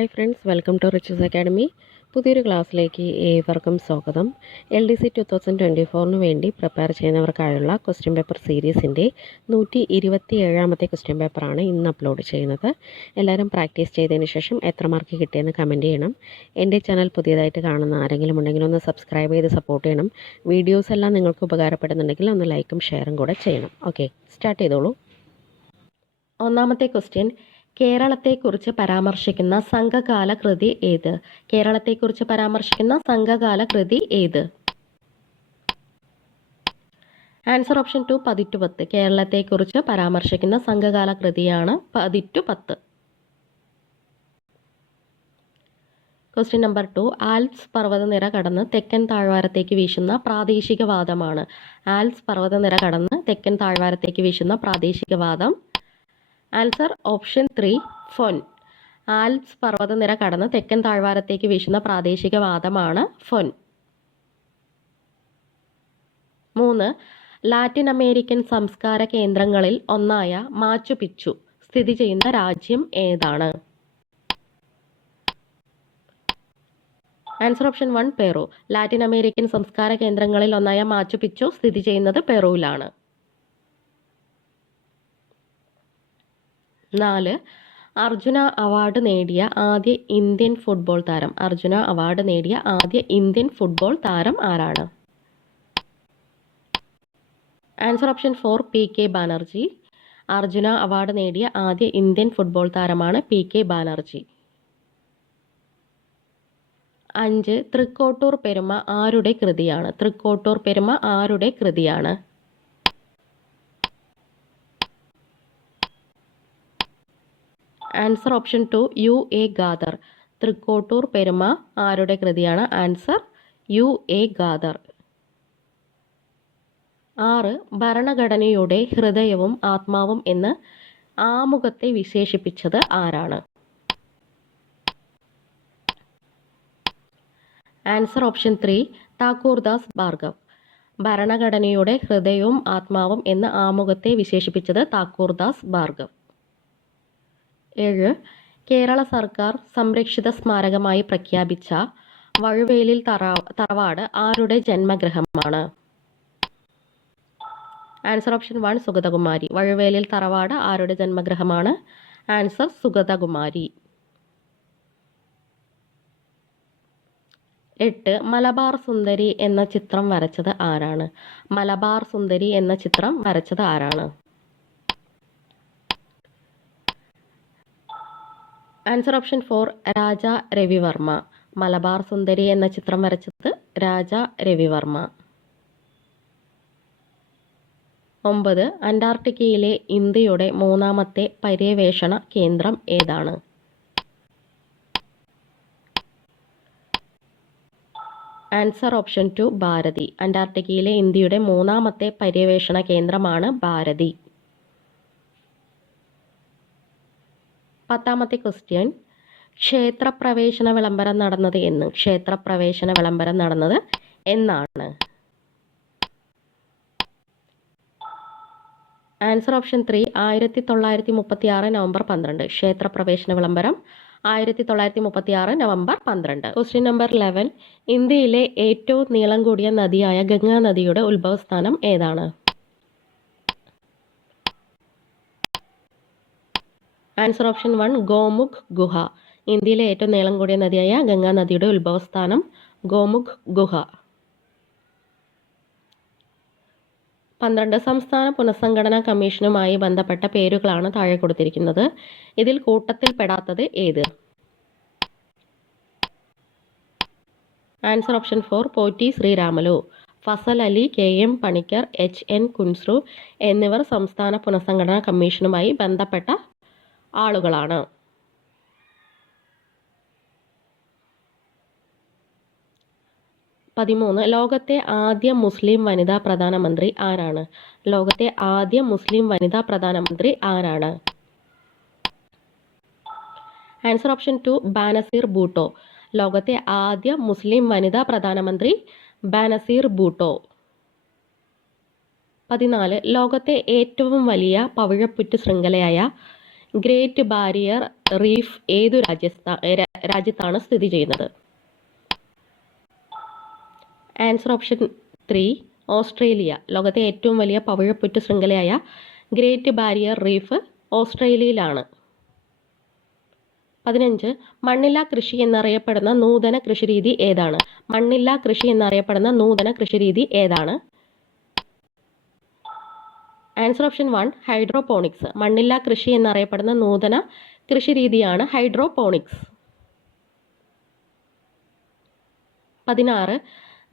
Hi friends, welcome to Riches Academy. പുതിയൊരു ക്ലാസ്സിലേക്ക് ഏവർക്കും സ്വാഗതം. LDC 2024 വേണ്ടി പ്രിപ്പയർ ചെയ്യുന്നവർക്കായുള്ള ക്വസ്റ്റ്യൻ പേപ്പർ സീരീസിൻ്റെ 127ാമത്തെ ക്വസ്റ്റ്യൻ പേപ്പറാണ് ഇന്ന് അപ്ലോഡ് ചെയ്യുന്നത്. എല്ലാവരും പ്രാക്ടീസ് ചെയ്തതിന് ശേഷം എത്ര മാർക്ക് കിട്ടിയെന്ന് കമൻറ്റ് ചെയ്യണം. എൻ്റെ ചാനൽ പുതിയതായിട്ട് കാണുന്ന ആരെങ്കിലും ഉണ്ടെങ്കിൽ ഒന്ന് സബ്സ്ക്രൈബ് ചെയ്ത് സപ്പോർട്ട് ചെയ്യണം. വീഡിയോസ് എല്ലാം നിങ്ങൾക്ക് ഉപകാരപ്പെടുന്നുണ്ടെങ്കിൽ ഒന്ന് ലൈക്കും ഷെയറും കൂടെ ചെയ്യണം. ഓക്കെ, സ്റ്റാർട്ട് ചെയ്തോളൂ. ഒന്നാമത്തെ ക്വസ്റ്റ്യൻ, കേരളത്തെക്കുറിച്ച് പരാമർശിക്കുന്ന സംഘകാല കൃതി ഏത്? കേരളത്തെക്കുറിച്ച് പരാമർശിക്കുന്ന സംഘകാല കൃതി ഏത്? Answer option 2 Pathittuppathu. കേരളത്തെക്കുറിച്ച് പരാമർശിക്കുന്ന സംഘകാല കൃതിയാണ് പതിറ്റുപത്ത്. ക്വസ്റ്റ്യൻ നമ്പർ 2, ആൽപ്സ് പർവ്വതനിര കടന്ന് തെക്കൻ താഴ്വാരത്തേക്ക് വീശുന്ന പ്രാദേശികവാദമാണ്. ആൽപ്സ് പർവ്വതനിര കടന്ന് തെക്കൻ താഴ്വാരത്തേക്ക് വീശുന്ന പ്രാദേശികവാദം. Answer option 3 foehn. ആൽപ്സ് പർവ്വതനിര കടന്ന് തെക്കൻ താഴ്വാരത്തേക്ക് വീശുന്ന പ്രാദേശികവാദമാണ് ഫൊൻ. 3, ലാറ്റിൻ അമേരിക്കൻ സംസ്കാര കേന്ദ്രങ്ങളിൽ ഒന്നായ മാച്ചു പിച്ചു സ്ഥിതി ചെയ്യുന്ന രാജ്യം ഏതാണ്? Answer option 1 Peru. Latin American സംസ്കാര കേന്ദ്രങ്ങളിൽ ഒന്നായ മാച്ചു പിച്ചു സ്ഥിതി ചെയ്യുന്നത് പെറുവിലാണ്. 4, അർജുന അവാർഡ് നേടിയ ആദ്യ ഇന്ത്യൻ ഫുട്ബോൾ താരം. അർജുന അവാർഡ് നേടിയ ആദ്യ ഇന്ത്യൻ ഫുട്ബോൾ താരം ആരാണ്? Answer option 4 PK Banerjee. Arjuna award നേടിയ ആദ്യ ഇന്ത്യൻ ഫുട്ബോൾ താരമാണ് PK ബാനർജി. 5, തൃക്കോട്ടൂർ പെരുമ ആരുടെ കൃതിയാണ്? തൃക്കോട്ടൂർ പെരുമ ആരുടെ കൃതിയാണ്? Answer option 2 UA Khader. Thrikkottur പെരുമ ആരുടെ കൃതിയാണ്? Answer UA Khader. 6, ഭരണഘടനയുടെ ഹൃദയവും ആത്മാവും എന്ന് ആമുഖത്തെ വിശേഷിപ്പിച്ചത് ആരാണ്? Answer option 3 Thakurdas Bhargava. ഭരണഘടനയുടെ ഹൃദയവും ആത്മാവും എന്ന് ആമുഖത്തെ വിശേഷിപ്പിച്ചത് താക്കൂർദാസ് ഭാർഗവ്. 7, കേരള സർക്കാർ സംരക്ഷിത സ്മാരകമായി പ്രഖ്യാപിച്ച വഴുവേലിൽ തറവാട് ആരുടെ ജന്മഗൃഹമാണ്? Answer option 1 Sugathakumari. വഴുവേലിൽ തറവാട് ആരുടെ ജന്മഗൃഹമാണ്? ആൻസർ സുഗതകുമാരി. 8, മലബാർ സുന്ദരി എന്ന ചിത്രം വരച്ചത് ആരാണ്? മലബാർ സുന്ദരി എന്ന ചിത്രം വരച്ചത് ആരാണ്? ആൻസർ ഓപ്ഷൻ 4 രാജ രവിവർമ്മ. മലബാർ സുന്ദരി എന്ന ചിത്രം വരച്ചത് രാജ രവിവർമ്മ. 9, അന്റാർട്ടിക്കയിലെ ഇന്ത്യയുടെ മൂന്നാമത്തെ പര്യവേഷണ കേന്ദ്രം ഏതാണ്? Answer option 2 Bharati. അന്റാർട്ടിക്കയിലെ ഇന്ത്യയുടെ മൂന്നാമത്തെ പര്യവേഷണ കേന്ദ്രമാണ് ഭാരതി. 10ാമത്തെ ക്വസ്റ്റ്യൻ, ക്ഷേത്രപ്രവേശന വിളംബരം നടന്നത് എന്ന്? ക്ഷേത്രപ്രവേശന വിളംബരം നടന്നത് എന്നാണ്? Answer option 3 1936 November 12. ക്ഷേത്രപ്രവേശന വിളംബരം 1936 നവംബർ 12. ക്വസ്റ്റ്യൻ നമ്പർ 11, ഇന്ത്യയിലെ ഏറ്റവും നീളം കൂടിയ നദിയായ ഗംഗാ നദിയുടെ ഉത്ഭവസ്ഥാനം ഏതാണ്? ആൻസർ ഓപ്ഷൻ 1 ഗോമുഖ് ഗുഹ. ഇന്ത്യയിലെ ഏറ്റവും നീളം കൂടിയ നദിയായ ഗംഗാ നദിയുടെ ഉത്ഭവസ്ഥാനം ഗോമുഖ് ഗുഹ. 12, സംസ്ഥാന പുനഃസംഘടനാ കമ്മീഷനുമായി ബന്ധപ്പെട്ട പേരുകളാണ് താഴെ കൊടുത്തിരിക്കുന്നത്. ഇതിൽ കൂട്ടത്തിൽ പെടാത്തത് ഏത്? Answer option 4 Potti Sriramulu. Fazal Ali, KM Panikkar, HN Kunzru എന്നിവർ സംസ്ഥാന പുനഃസംഘടനാ കമ്മീഷനുമായി ബന്ധപ്പെട്ട ആളുകളാണ്. 13, ലോകത്തെ ആദ്യ മുസ്ലിം വനിതാ പ്രധാനമന്ത്രി ആരാണ്? ലോകത്തെ ആദ്യ മുസ്ലിം വനിതാ പ്രധാനമന്ത്രി ആരാണ്? Answer option 2 Benazir Bhutto. ലോകത്തെ ആദ്യ മുസ്ലിം വനിതാ പ്രധാനമന്ത്രി ബാനസീർ ഭൂട്ടോ. 14, ലോകത്തെ ഏറ്റവും വലിയ പവിഴപ്പുറ്റ് ശൃംഖലയായ ഗ്രേറ്റ് ബാരിയർ റീഫ് ഏതു രാജ്യത്താണ് സ്ഥിതി ചെയ്യുന്നത്? Answer option 3 Australia. ലോകത്തെ ഏറ്റവും വലിയ പവിഴപ്പുറ്റ് ശൃംഖലയായ ഗ്രേറ്റ് ബാരിയർ റീഫ് ഓസ്ട്രേലിയയിലാണ്. 15 മണ്ണില്ലാ കൃഷി എന്നറിയപ്പെടുന്ന നൂതന കൃഷിരീതി ഏതാണ്? മണ്ണില്ലാ കൃഷി എന്നറിയപ്പെടുന്ന നൂതന കൃഷിരീതി ഏതാണ്? Answer option 1 hydroponics. മണ്ണില്ലാ കൃഷി എന്നറിയപ്പെടുന്ന നൂതന കൃഷിരീതിയാണ് ഹൈഡ്രോപോണിക്സ്. 16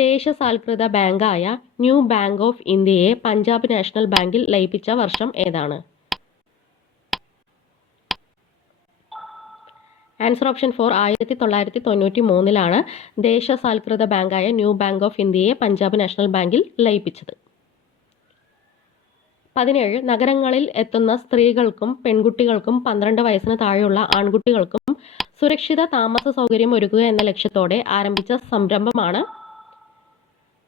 ദേശസാൽകൃത ബാങ്കായ ന്യൂ ബാങ്ക് ഓഫ് ഇന്ത്യയെ പഞ്ചാബ് നാഷണൽ ബാങ്കിൽ ലയിപ്പിച്ച വർഷം ഏതാണ്? ആൻസർ ഓപ്ഷൻ 4 1993 ദേശസാൽകൃത ബാങ്കായ ന്യൂ ബാങ്ക് ഓഫ് ഇന്ത്യയെ പഞ്ചാബ് നാഷണൽ ബാങ്കിൽ ലയിപ്പിച്ചത്. 17 നഗരങ്ങളിൽ എത്തുന്ന സ്ത്രീകൾക്കും പെൺകുട്ടികൾക്കും 12 വയസ്സിന് താഴെയുള്ള ആൺകുട്ടികൾക്കും സുരക്ഷിത താമസ സൗകര്യം ഒരുക്കുക എന്ന ലക്ഷ്യത്തോടെ ആരംഭിച്ച സംരംഭമാണ്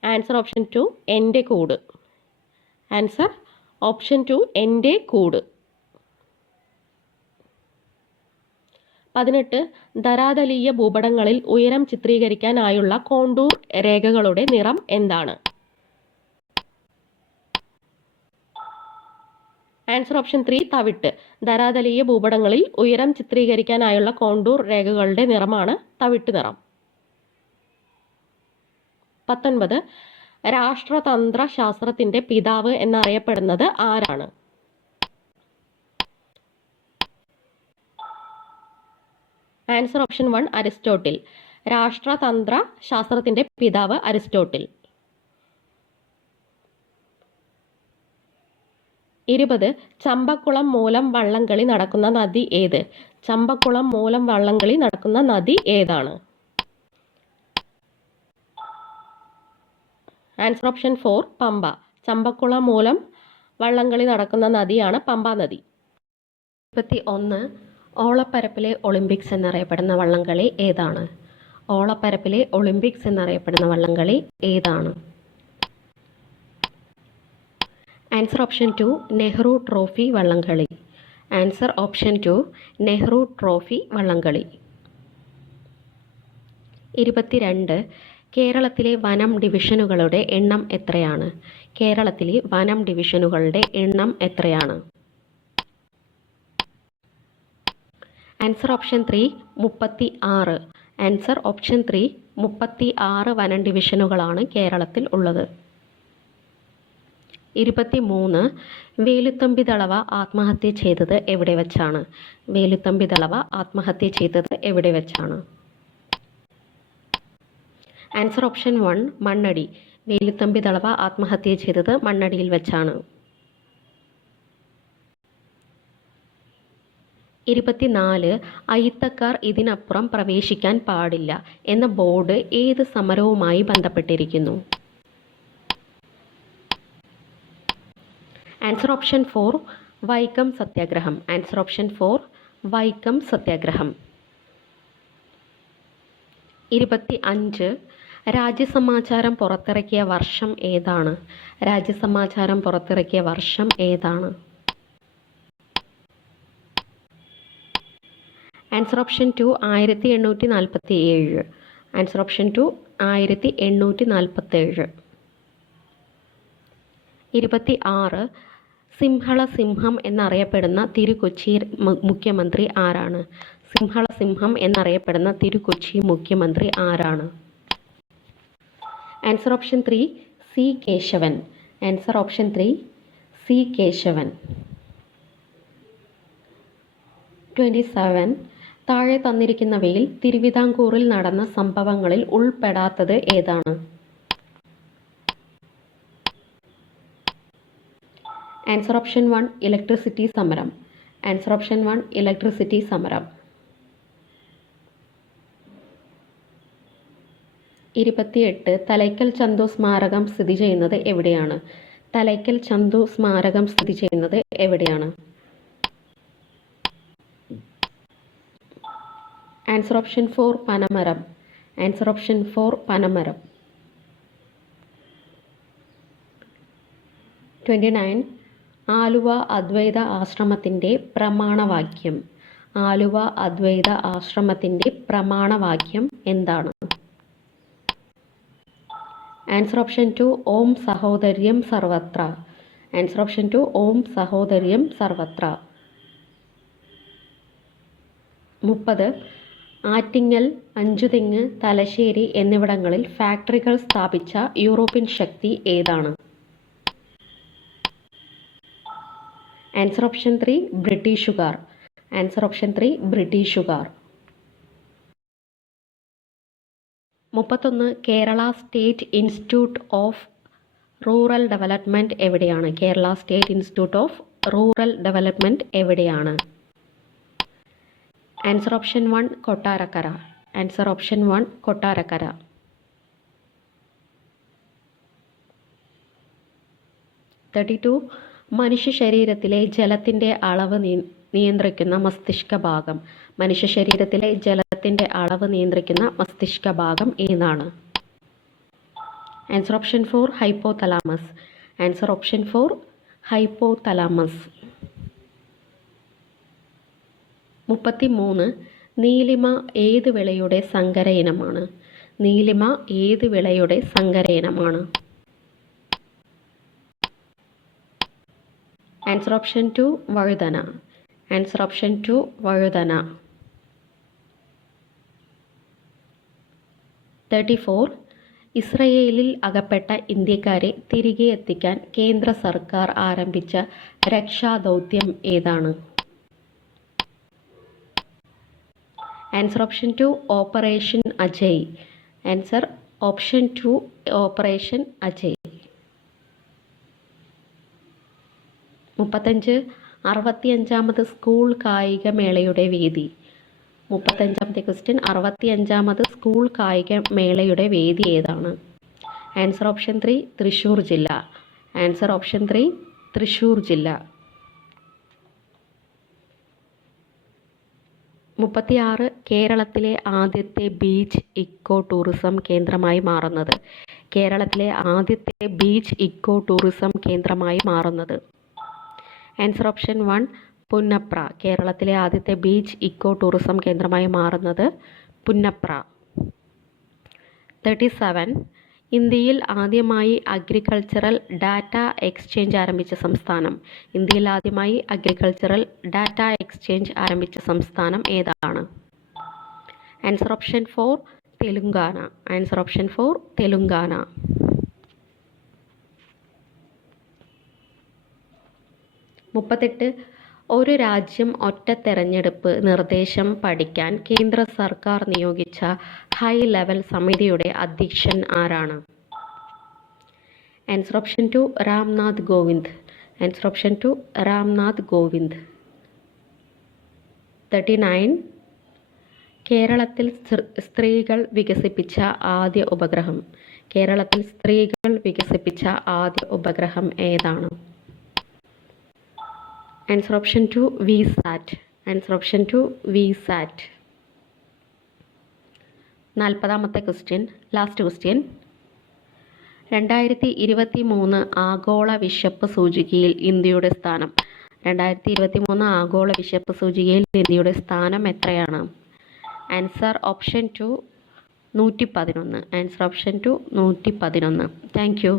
ആൻസർ ഓപ്ഷൻ 2 എൻ്റെ കൂട്. ആൻസർ ഓപ്ഷൻ 2 എൻ്റെ കൂട്. 18 ധരാതലീയ ഭൂപടങ്ങളിൽ ഉയരം ചിത്രീകരിക്കാനായുള്ള കോണ്ടൂർ രേഖകളുടെ നിറം എന്താണ്? ആൻസർ ഓപ്ഷൻ 3 തവിട്ട്. ധരാതലീയ ഭൂപടങ്ങളിൽ ഉയരം ചിത്രീകരിക്കാനായുള്ള കോണ്ടൂർ രേഖകളുടെ നിറമാണ് തവിട്ട് നിറം. 19 രാഷ്ട്രതന്ത്ര ശാസ്ത്രത്തിന്റെ പിതാവ് എന്നറിയപ്പെടുന്നത് ആരാണ്? Answer option 1 Aristotle. രാഷ്ട്രതന്ത്ര ശാസ്ത്രത്തിന്റെ പിതാവ് അരിസ്റ്റോട്ടിൽ. 20 ചമ്പക്കുളം മൂലം വള്ളംകളി നടക്കുന്ന നദി ഏത്? ചമ്പക്കുളം മൂലം വള്ളംകളി നടക്കുന്ന നദി ഏതാണ്? Answer option 4 Pamba. ചമ്പക്കുളം മൂലം വള്ളംകളി നടക്കുന്ന നദിയാണ് പമ്പ നദി. 21 ഓളപ്പരപ്പിലെ ഒളിമ്പിക്സ് എന്നറിയപ്പെടുന്ന വള്ളംകളി ഏതാണ്? ഓളപ്പരപ്പിലെ ഒളിമ്പിക്സ് എന്നറിയപ്പെടുന്ന വള്ളംകളി ഏതാണ്? ആൻസർ ഓപ്ഷൻ 2 നെഹ്റു ട്രോഫി വള്ളംകളി. ആൻസർ ഓപ്ഷൻ 2 നെഹ്റു ട്രോഫി വള്ളംകളി. 22 കേരളത്തിലെ വനം ഡിവിഷനുകളുടെ എണ്ണം എത്രയാണ്? കേരളത്തിലെ വനം ഡിവിഷനുകളുടെ എണ്ണം എത്രയാണ്? Answer option 3 36. ആൻസർ ഓപ്ഷൻ 3 36 വനം ഡിവിഷനുകളാണ് കേരളത്തിൽ ഉള്ളത്. 23 വേലുത്തമ്പി ദളവ ആത്മഹത്യ ചെയ്തത് എവിടെ വെച്ചാണ്? വേലുത്തമ്പി ദളവ ആത്മഹത്യ ചെയ്തത് എവിടെ വെച്ചാണ്? Answer option 1 Mannadi. വേലുത്തമ്പി ദളവ ആത്മഹത്യ ചെയ്തത് മണ്ണടിയിൽ വെച്ചാണ്. 24 അയിത്തക്കാർ ഇതിനപ്പുറം പ്രവേശിക്കാൻ പാടില്ല എന്ന ബോർഡ് ഏത് സമരവുമായി ബന്ധപ്പെട്ടിരിക്കുന്നു? ആൻസർ ഓപ്ഷൻ 4 വൈക്കം സത്യാഗ്രഹം. ആൻസർ ഓപ്ഷൻ 4 വൈക്കം സത്യാഗ്രഹം. 25 രാജ്യസമാചാരം പുറത്തിറക്കിയ വർഷം ഏതാണ്? രാജ്യസമാചാരം പുറത്തിറക്കിയ വർഷം ഏതാണ്? Answer option 2 1847. Answer option 2 1847. 26 Sinhala സിംഹം എന്നറിയപ്പെടുന്ന തിരുക്കൊച്ചി മുഖ്യമന്ത്രി ആരാണ്? സിംഹള സിംഹം എന്നറിയപ്പെടുന്ന തിരുക്കൊച്ചി മുഖ്യമന്ത്രി ആരാണ്? Answer option 3 C Kesavan. Answer option 3 C Kesavan. 27 താഴെ തന്നിരിക്കുന്നവയിൽ തിരുവിതാംകൂറിൽ നടന്ന സംഭവങ്ങളിൽ ഉൾപ്പെടാത്തത് ഏതാണ്? ആൻസർ ഓപ്ഷൻ 1 ഇലക്ട്രിസിറ്റി സമരം. ആൻസർ ഓപ്ഷൻ 1 ഇലക്ട്രിസിറ്റി സമരം. 28 തലയ്ക്കൽ ചന്തു സ്മാരകം സ്ഥിതി ചെയ്യുന്നത് എവിടെയാണ്? തലയ്ക്കൽ ചന്തു സ്മാരകം സ്ഥിതി ചെയ്യുന്നത് എവിടെയാണ്? Answer option 4 Panamaram. Answer option 4 Panamaram. 29 Aluva Advaita ആശ്രമത്തിൻ്റെ പ്രമാണവാക്യം. ആലുവ അദ്വൈത ആശ്രമത്തിൻ്റെ പ്രമാണവാക്യം എന്താണ്? ആൻസർ ഓപ്ഷൻ 2 ഓം സഹോദര്യം സർവത്ര. ആൻസർ ഓപ്ഷൻ 2 ഓം സഹോദര്യം സർവത്ര. 30. ആറ്റിങ്ങൽ, അഞ്ചുതെങ്ങ്, തലശ്ശേരി എന്നിവിടങ്ങളിൽ ഫാക്ടറികൾ സ്ഥാപിച്ച യൂറോപ്യൻ ശക്തി ഏതാണ്? ആൻസർ ഓപ്ഷൻ 3 ബ്രിട്ടീഷുകാർ. ആൻസർ ഓപ്ഷൻ 3 ബ്രിട്ടീഷുകാർ. 31. Kerala state institute of rural development എവിടെയാണ്? Kerala state institute of rural development എവിടെയാണ്? Answer option 1 Kottarakkara. Answer option 1 Kottarakkara. 32. മനുഷ്യ ശരീരത്തിലെ ജലത്തിൻ്റെ അളവ് നിയന്ത്രിക്കുന്ന മസ്തിഷ്ക ഭാഗം. മനുഷ്യ ശരീരത്തിലെ ജലത്തിൻ്റെ അളവ് നിയന്ത്രിക്കുന്ന മസ്തിഷ്ക ഭാഗം ഏതാണ്? Answer option 4 hypothalamus. Answer option 4 hypothalamus. 33. നീലിമ ഏത് വിളയുടെ സങ്കര ഇനമാണ്? നീലിമ ഏത് വിളയുടെ സങ്കര ഇനമാണ്? ആൻസർ ഓപ്ഷൻ 2 വഴുതന. ആൻസർ ഓപ്ഷൻ 2 വഴുതന. 34. ഇസ്രയേലിൽ അകപ്പെട്ട ഇന്ത്യക്കാരെ തിരികെ എത്തിക്കാൻ കേന്ദ്ര സർക്കാർ ആരംഭിച്ച രക്ഷാദൗത്യം ഏതാണ്? Answer option 2 operation Ajay. Answer option 2 operation Ajay. 35. 65ാമത് സ്കൂൾ കായികമേളയുടെ വേദി. 35ാമത്തെ ക്വസ്റ്റ്യൻ. 65ാമത് സ്കൂൾ കായികമേളയുടെ വേദി ഏതാണ്? ആൻസർ ഓപ്ഷൻ 3 തൃശ്ശൂർ ജില്ല. ആൻസർ ഓപ്ഷൻ 3 തൃശ്ശൂർ ജില്ല. 36. കേരളത്തിലെ ആദ്യത്തെ ബീച്ച് ഇക്കോ ടൂറിസം കേന്ദ്രമായി മാറുന്നത്. കേരളത്തിലെ ആദ്യത്തെ ബീച്ച് ഇക്കോ ടൂറിസം കേന്ദ്രമായി മാറുന്നത്. Answer option 1 Punnapra. കേരളത്തിലെ ആദ്യത്തെ ബീച്ച് ഇക്കോ ടൂറിസം കേന്ദ്രമായി മാറുന്നത് പുന്നപ്ര. 37. ഇന്ത്യയിൽ ആദ്യമായി അഗ്രികൾച്ചറൽ ഡാറ്റ എക്സ്ചേഞ്ച് ആരംഭിച്ച സംസ്ഥാനം. ഇന്ത്യയിൽ ആദ്യമായി അഗ്രികൾച്ചറൽ ഡാറ്റ എക്സ്ചേഞ്ച് ആരംഭിച്ച സംസ്ഥാനം ഏതാണ്? Answer option 4 Telangana. Answer option 4 Telangana. 38. ഒരു രാജ്യം ഒറ്റ തെരഞ്ഞെടുപ്പ് നിർദ്ദേശം പഠിക്കാൻ കേന്ദ്ര സർക്കാർ നിയോഗിച്ച ഹൈ ലെവൽ സമിതിയുടെ അധ്യക്ഷൻ ആരാണ്? Answer option 2 Ramnath Kovind. Answer option 2 Ramnath Kovind. 39. കേരളത്തിൽ സ്ത്രീകൾ വികസിപ്പിച്ച ആദ്യ ഉപഗ്രഹം. കേരളത്തിൽ സ്ത്രീകൾ വികസിപ്പിച്ച ആദ്യ ഉപഗ്രഹം ഏതാണ്? Answer option 2 VISAT. Answer option 2 VISAT. 40ാമത്തെ ക്വസ്റ്റ്യൻ, ലാസ്റ്റ് ക്വസ്റ്റ്യൻ. 2023 ആഗോള വിശപ്പ് സൂചികയിൽ ഇന്ത്യയുടെ സ്ഥാനം. 2023 ആഗോള വിശപ്പ് സൂചികയിൽ ഇന്ത്യയുടെ സ്ഥാനം എത്രയാണ്? Answer option 2 111. Answer option 2 111. Thank you.